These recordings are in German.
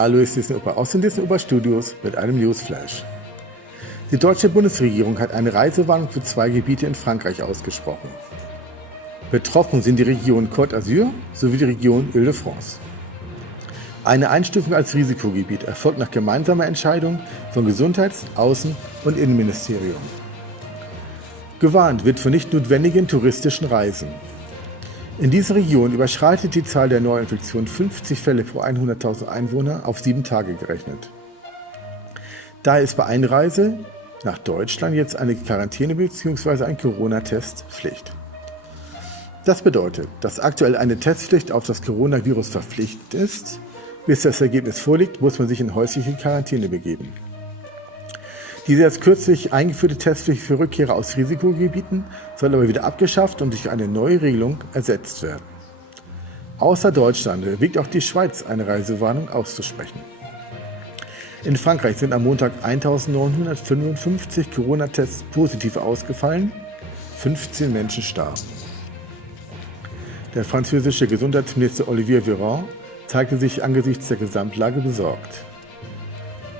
Hallo, ist Disney Oper aus den Disney Oper Studios mit einem Newsflash. Die deutsche Bundesregierung hat eine Reisewarnung für 2 Gebiete in Frankreich ausgesprochen. Betroffen sind die Region Côte d'Azur sowie die Region Île-de-France. Eine Einstufung als Risikogebiet erfolgt nach gemeinsamer Entscheidung von Gesundheits-, Außen- und Innenministerium. Gewarnt wird vor nicht notwendigen touristischen Reisen. In dieser Region überschreitet die Zahl der Neuinfektionen 50 Fälle pro 100.000 Einwohner auf 7 Tage gerechnet. Daher ist bei Einreise nach Deutschland jetzt eine Quarantäne bzw. ein Corona-Test Pflicht. Das bedeutet, dass aktuell eine Testpflicht auf das Coronavirus verpflichtend ist. Bis das Ergebnis vorliegt, muss man sich in häusliche Quarantäne begeben. Diese erst kürzlich eingeführte Testpflicht für Rückkehrer aus Risikogebieten soll aber wieder abgeschafft und durch eine neue Regelung ersetzt werden. Außer Deutschland erwägt auch die Schweiz eine Reisewarnung auszusprechen. In Frankreich sind am Montag 1955 Corona-Tests positiv ausgefallen, 15 Menschen starben. Der französische Gesundheitsminister Olivier Véran zeigte sich angesichts der Gesamtlage besorgt.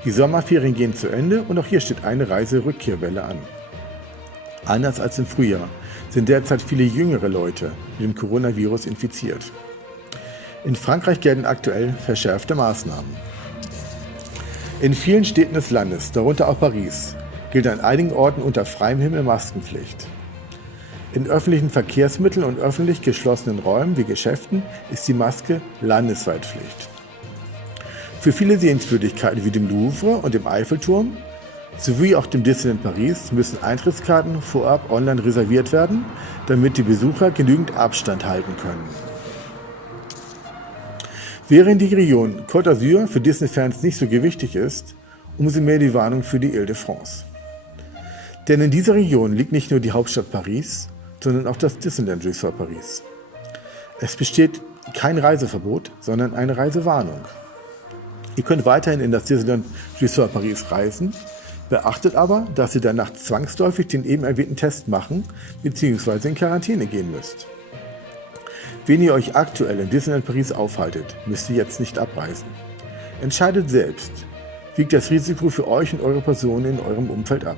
Die Sommerferien gehen zu Ende und auch hier steht eine Reiserückkehrwelle an. Anders als im Frühjahr sind derzeit viele jüngere Leute mit dem Coronavirus infiziert. In Frankreich gelten aktuell verschärfte Maßnahmen. In vielen Städten des Landes, darunter auch Paris, gilt an einigen Orten unter freiem Himmel Maskenpflicht. In öffentlichen Verkehrsmitteln und öffentlich geschlossenen Räumen wie Geschäften ist die Maske landesweit Pflicht. Für viele Sehenswürdigkeiten wie dem Louvre und dem Eiffelturm sowie auch dem Disneyland Paris müssen Eintrittskarten vorab online reserviert werden, damit die Besucher genügend Abstand halten können. Während die Region Côte d'Azur für Disney-Fans nicht so gewichtig ist, umso mehr die Warnung für die Île-de-France. Denn in dieser Region liegt nicht nur die Hauptstadt Paris, sondern auch das Disneyland Resort Paris. Es besteht kein Reiseverbot, sondern eine Reisewarnung. Ihr könnt weiterhin in das Disneyland Resort Paris reisen, beachtet aber, dass ihr danach zwangsläufig den eben erwähnten Test machen bzw. in Quarantäne gehen müsst. Wenn ihr euch aktuell in Disneyland Paris aufhaltet, müsst ihr jetzt nicht abreisen. Entscheidet selbst, wiegt das Risiko für euch und eure Person in eurem Umfeld ab.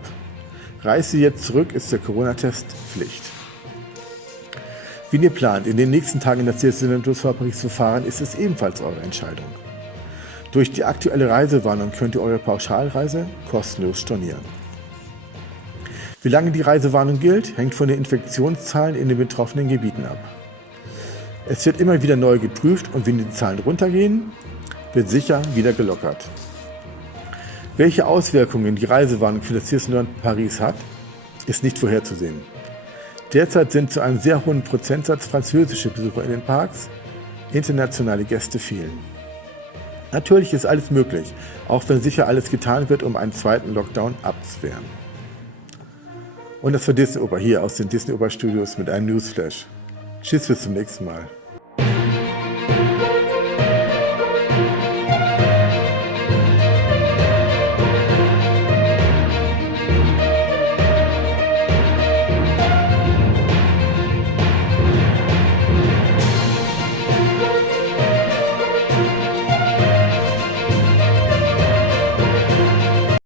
Reist ihr jetzt zurück, ist der Corona-Test Pflicht. Wenn ihr plant, in den nächsten Tagen in das Disneyland Resort Paris zu fahren, ist es ebenfalls eure Entscheidung. Durch die aktuelle Reisewarnung könnt ihr eure Pauschalreise kostenlos stornieren. Wie lange die Reisewarnung gilt, hängt von den Infektionszahlen in den betroffenen Gebieten ab. Es wird immer wieder neu geprüft und wenn die Zahlen runtergehen, wird sicher wieder gelockert. Welche Auswirkungen die Reisewarnung für das Disneyland Paris hat, ist nicht vorherzusehen. Derzeit sind zu einem sehr hohen Prozentsatz französische Besucher in den Parks, internationale Gäste fehlen. Natürlich ist alles möglich, auch wenn sicher alles getan wird, um einen zweiten Lockdown abzuwehren. Und das war Disney Oper hier aus den Disney Oper Studios mit einem Newsflash. Tschüss, bis zum nächsten Mal.